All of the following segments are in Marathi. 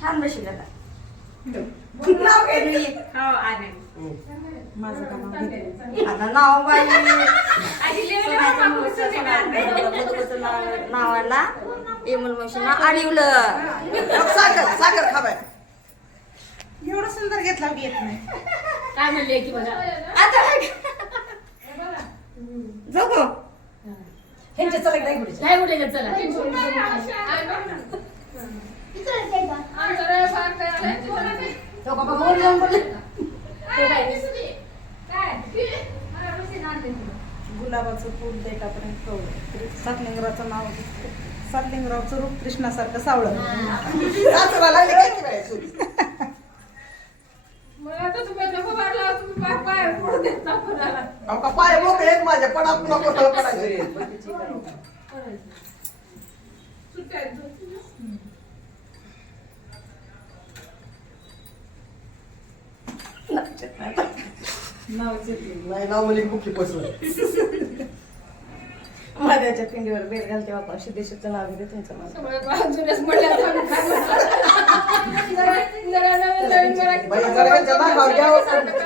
छान बसली आता. नाव नाव- नावाला इमल मशीन अडवलं साखर साखर खा बाय एवढं सुंदर घेतला येत नाही. काय म्हणले की बघा. आता जगो ह्यांच्या चला नाही पुढे नाही कुठे घेत चला. तो बाबा बोल जाऊन बोल गुलाबाचं फूल देठापर्यंत कवळं. सातलिंगराचं नाव सातलिंगरावचं रूप कृष्णासारखं सावळं. सासरा लागले काय? अहो का पाय मोकळे आहेत माझे पण आपण नको तळपडायचे. नाही नाव म्हणजे कुठली पसवत माझ्याच्या पिंडीवर बेल घालते बापा सिद्धेश्वरचं नाव घेते तुमचं नाव. बाई जरा यांच्या नाकावर घ्यावं.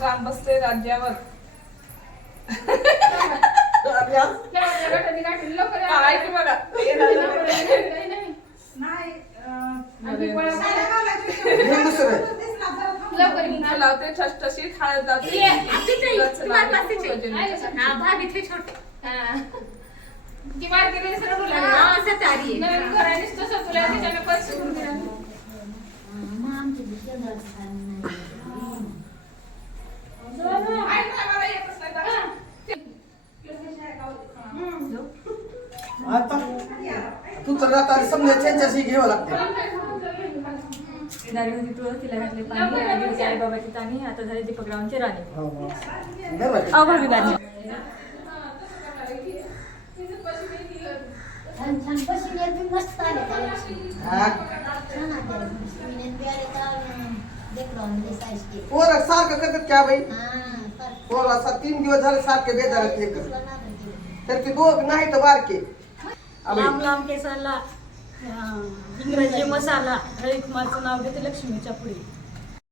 राम बसते राज्यावर. काय की बघा हे. लावते ठसठशी खायला जाते ये, आपलीच आहे. गच्च तुम्हाला लावते. प्लास्टिकची. आहे का? भाभीचे छोटे हा. ती मार्केटमध्ये सरळ बोलला हा, ना. असं तारी आहे. नवीन घर आहे, नुसतं आहे, त्याच्यानं पैसे मला येतच नाही तर. आता समजा त्यांच्याशी घ्यावं लागते. दारी होती तुळस तिला घातले पाणी आली होती आई बाबाची ताणी आता झाले दीपकरावांचे राणी. हो, हो. भाभी बाजी छान मस्त आले त्या. हा. आले देखलो. पोरं सारखं करतात क्या बाई हा, पोरं असा तीन दिवस झाले सारखे बेजार. तर ते दोघ नाही तर बारके. लांब लांब केसाला इंग्रजी मसाला हळी कुमारचं नाव घेते लक्ष्मीच्या पुढे